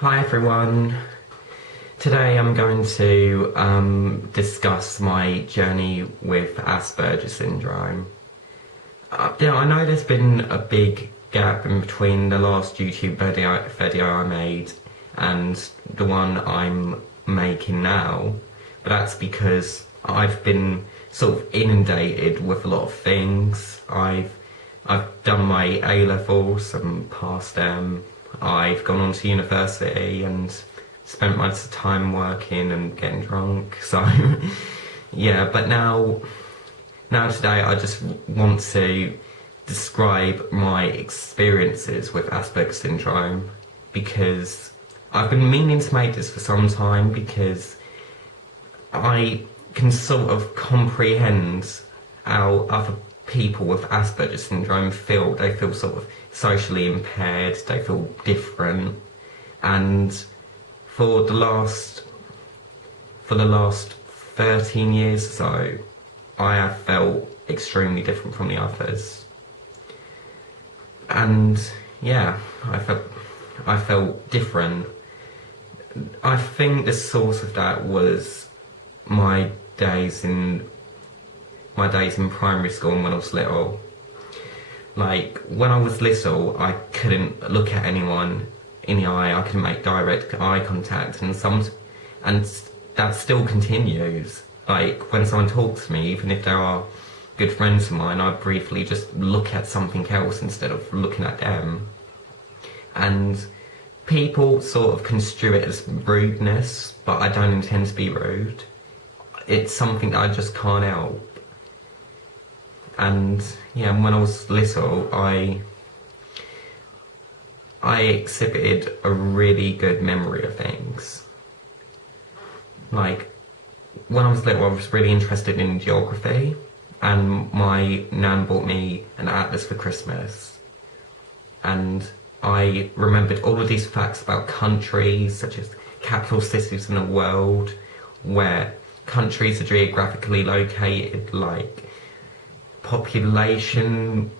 Hi everyone. Today I'm going to discuss my journey with Asperger Syndrome. I know there's been a big gap in between the last YouTube video I made and the one I'm making now, but that's because I've been sort of inundated with a lot of things. I've done my A-levels and passed them. I've gone on to university and spent most of the time working and getting drunk, so yeah, but now today I just want to describe my experiences with Asperger Syndrome, because I've been meaning to make this for some time, because I can sort of comprehend how other people with Asperger Syndrome feel. They feel sort of socially impaired, they feel different, and for the last 13 years or so, I have felt extremely different from the others. And yeah, I felt different. I think the source of that was my days in primary school and when I was little. Like, when I was little, I couldn't look at anyone in the eye, I couldn't make direct eye contact, and that still continues. Like, when someone talks to me, even if they are good friends of mine, I briefly just look at something else instead of looking at them. And people sort of construe it as rudeness, but I don't intend to be rude. It's something that I just can't help. And yeah, when I was little, I exhibited a really good memory of things. Like, when I was little, I was really interested in geography, and my nan bought me an atlas for Christmas. And I remembered all of these facts about countries, such as capital cities in the world, where countries are geographically located, like population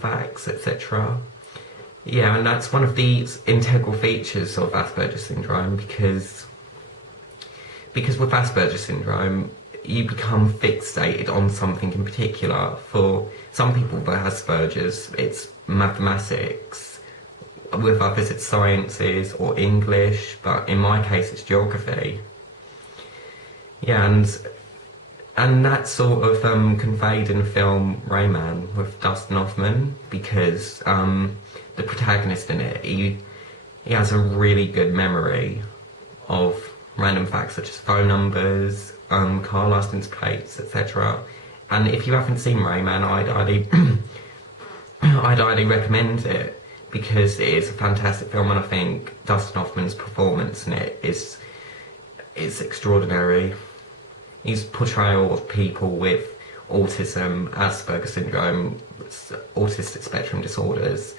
facts, etc. Yeah, and that's one of the integral features of Asperger Syndrome, because with Asperger Syndrome, you become fixated on something in particular. For some people with Asperger's, it's mathematics. With others, it's sciences or English, but in my case, it's geography. Yeah, and that sort of conveyed in the film Rayman with Dustin Hoffman, because the protagonist in it, he has a really good memory of random facts such as phone numbers, car license plates, etc. And if you haven't seen Rayman, I'd highly recommend it, because it is a fantastic film, and I think Dustin Hoffman's performance in it is extraordinary. His portrayal of people with autism, Asperger Syndrome, autistic spectrum disorders,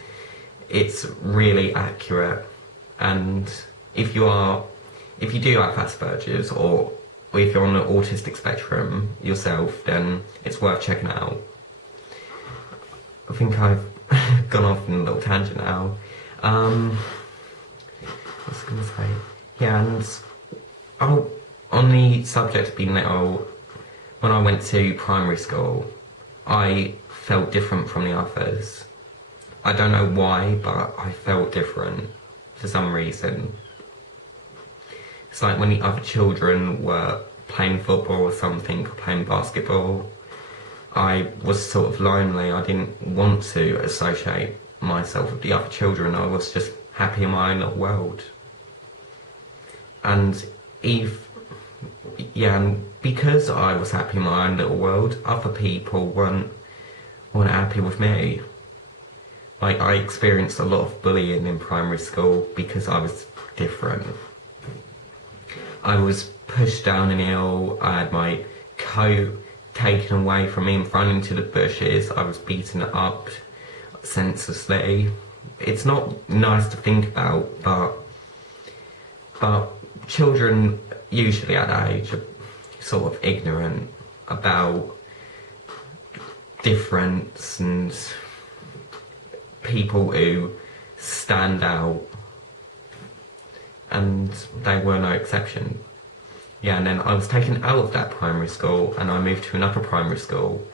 it's really accurate. And if you do have Asperger's, or if you're on the autistic spectrum yourself, then it's worth checking out. I think I've gone off in a little tangent now. What was I going to say? Yeah, and on the subject of being little, when I went to primary school, I felt different from the others. I don't know why, but I felt different for some reason. It's like when the other children were playing football or something, or playing basketball, I was sort of lonely. I didn't want to associate myself with the other children. I was just happy in my own little world. And because I was happy in my own little world, other people weren't happy with me. Like, I experienced a lot of bullying in primary school because I was different. I was pushed down an hill, I had my coat taken away from me and thrown into the bushes, I was beaten up senselessly. It's not nice to think about, but children usually at that age are sort of ignorant about difference and people who stand out and they were no exception. Yeah, and then I was taken out of that primary school and I moved to another primary school,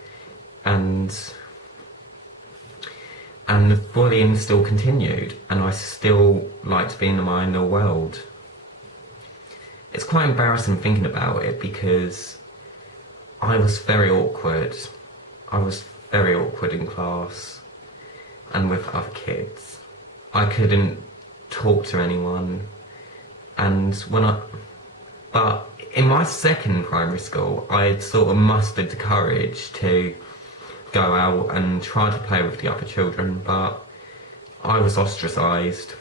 and the bullying still continued, and I still liked to be in my own little world. It's quite embarrassing thinking about it because I was very awkward. I was very awkward in class and with other kids. I couldn't talk to anyone, but in my second primary school, I sort of mustered the courage to go out and try to play with the other children, but I was ostracised.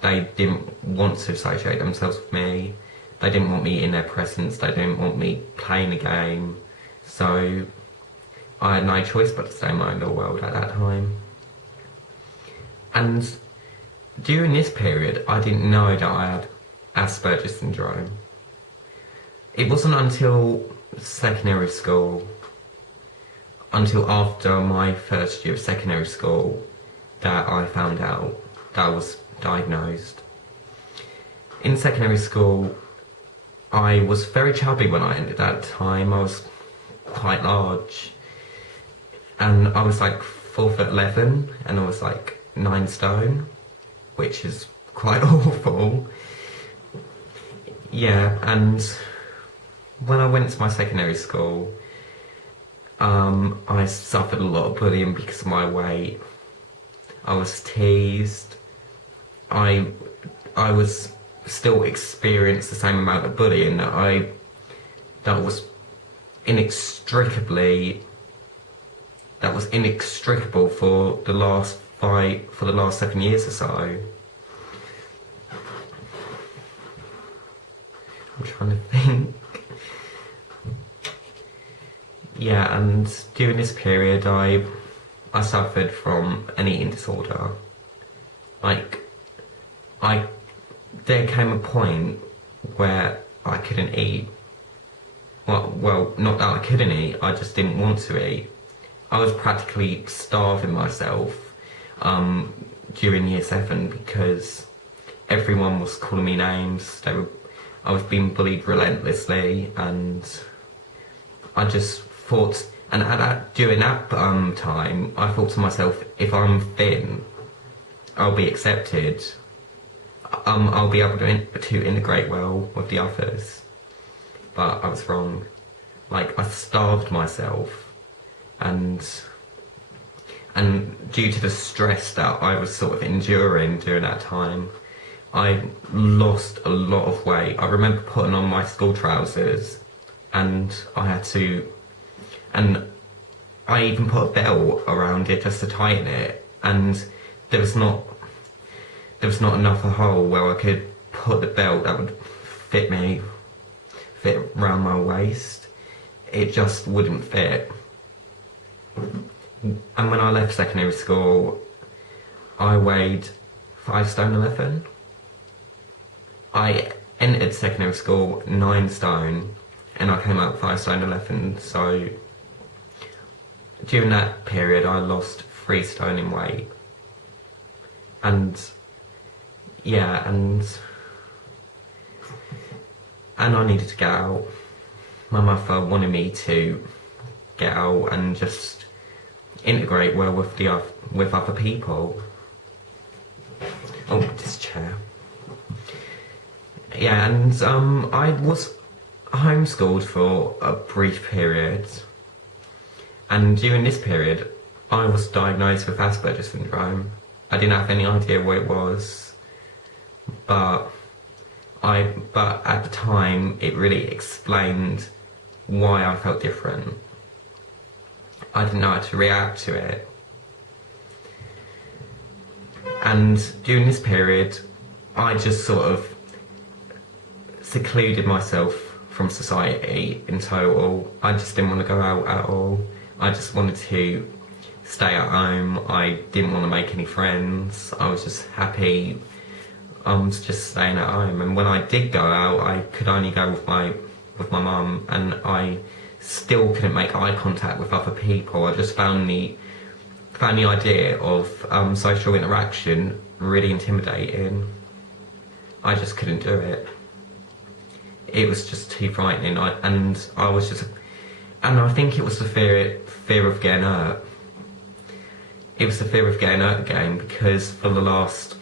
They didn't want to associate themselves with me. They didn't want me in their presence. They didn't want me playing a game. So I had no choice but to stay in my own little world at that time. And during this period, I didn't know that I had Asperger Syndrome. It wasn't until secondary school, until after my first year of secondary school, that I found out that I was diagnosed. In secondary school, I was very chubby when I entered that time. I was quite large, and I was like 4'11", and I was like 9 stone, which is quite awful. Yeah, and when I went to my secondary school, I suffered a lot of bullying because of my weight. I was teased. I was still experienced the same amount of bullying that was inextricable for the last 7 years or so. I'm trying to think. Yeah, and during this period I suffered from an eating disorder. There came a point where I couldn't eat. Well, not that I couldn't eat, I just didn't want to eat. I was practically starving myself during year 7 because everyone was calling me names. I was being bullied relentlessly, and I just thought, and during that time, I thought to myself, if I'm thin, I'll be accepted. I'll be able to integrate well with the others. But I was wrong. I starved myself, and due to the stress that I was sort of enduring during that time, I lost a lot of weight. I remember putting on my school trousers, and I even put a belt around it just to tighten it, and there was not enough a hole where I could put the belt that would fit around my waist. It just wouldn't fit. And when I left secondary school, I weighed 5 stone 11. I entered secondary school 9 stone, and I came out 5 stone 11. So during that period, I lost 3 stone in weight. And yeah, and I needed to get out. My mother wanted me to get out and just integrate well with other people. Oh, this chair. Yeah, and I was homeschooled for a brief period, and during this period, I was diagnosed with Asperger Syndrome. I didn't have any idea what it was, but at the time, it really explained why I felt different. I didn't know how to react to it. And during this period, I just sort of secluded myself from society in total. I just didn't want to go out at all. I just wanted to stay at home. I didn't want to make any friends. I was just happy just staying at home. And when I did go out, I could only go with my mum, and I still couldn't make eye contact with other people. I just found the idea of social interaction really intimidating. I just couldn't do it. It was just too frightening. And I think it was the fear of getting hurt. It was the fear of getting hurt again, because for the last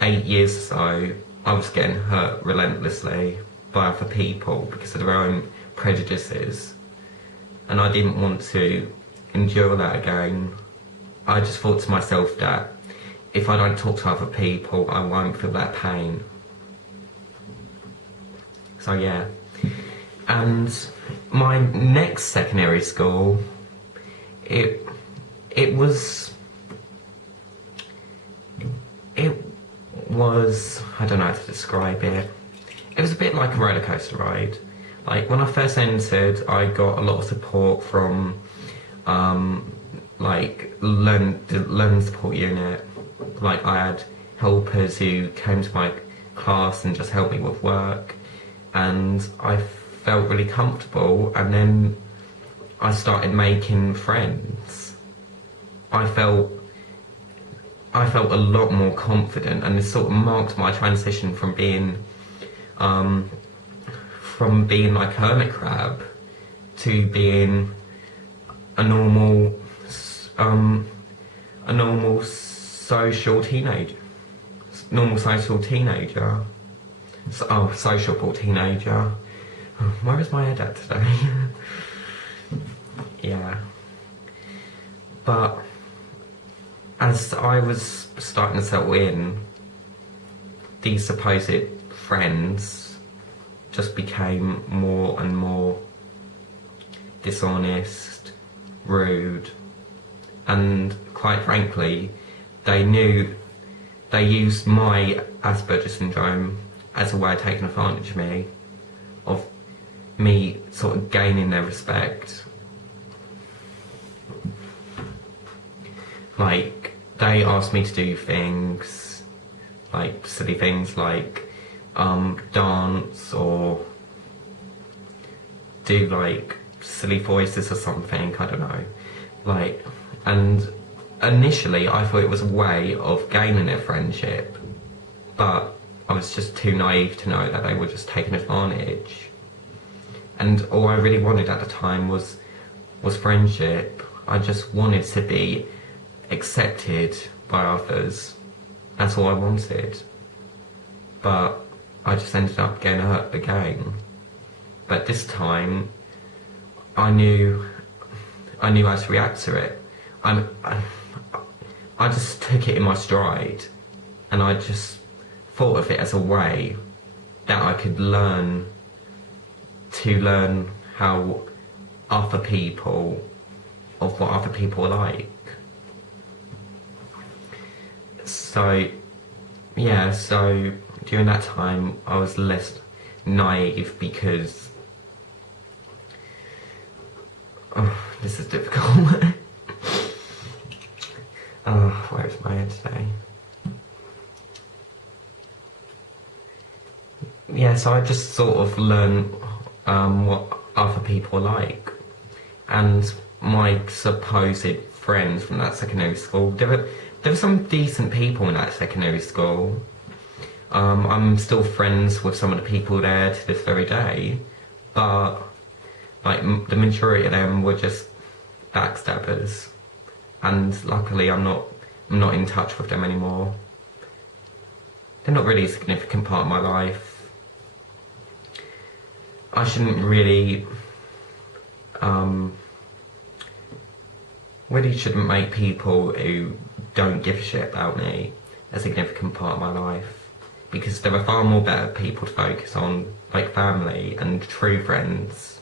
8 years or so, I was getting hurt relentlessly by other people because of their own prejudices, and I didn't want to endure that again. I just thought to myself that if I don't talk to other people, I won't feel that pain. So yeah. And my next secondary school, it was, I don't know how to describe it. It was a bit like a roller coaster ride. Like, when I first entered, I got a lot of support from, like, the learning support unit. Like, I had helpers who came to my class and just helped me with work, and I felt really comfortable. And then I started making friends. I felt a lot more confident, and this sort of marked my transition from being like hermit crab to being a normal social teenager. Sociable teenager. Where is my head at today? Yeah. But as I was starting to settle in, these supposed friends just became more and more dishonest, rude, and quite frankly, they used my Asperger Syndrome as a way of taking advantage of me sort of gaining their respect. Like, they asked me to do things, like silly things like dance or do like silly voices or something, I don't know. Like, and initially I thought it was a way of gaining their friendship, but I was just too naive to know that they were just taking advantage. And all I really wanted at the time was friendship. I just wanted to be accepted by others. That's all I wanted. But I just ended up getting hurt again. But this time, I knew how to react to it. I just took it in my stride, and I just thought of it as a way that I could learn how other people, of what other people are like. So, yeah, so during that time I was less naive because, this is difficult. Where's my head today? Yeah, so I just sort of learned what other people are like, and my supposed friends from that secondary school, there were some decent people in that secondary school. I'm still friends with some of the people there to this very day, but like the majority of them were just backstabbers, and luckily I'm not in touch with them anymore. They're not really a significant part of my life. I shouldn't really shouldn't make people who don't give a shit about me a significant part of my life, because there are far more better people to focus on, like family and true friends,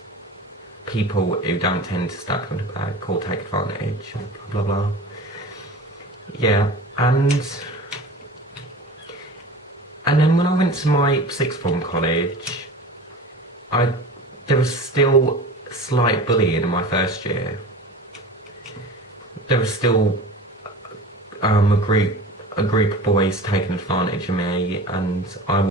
people who don't tend to stab you in the back or take advantage, blah blah blah. Yeah, and then when I went to my sixth form college, there was still slight bullying in my first year. There was still a group of boys taking advantage of me, and I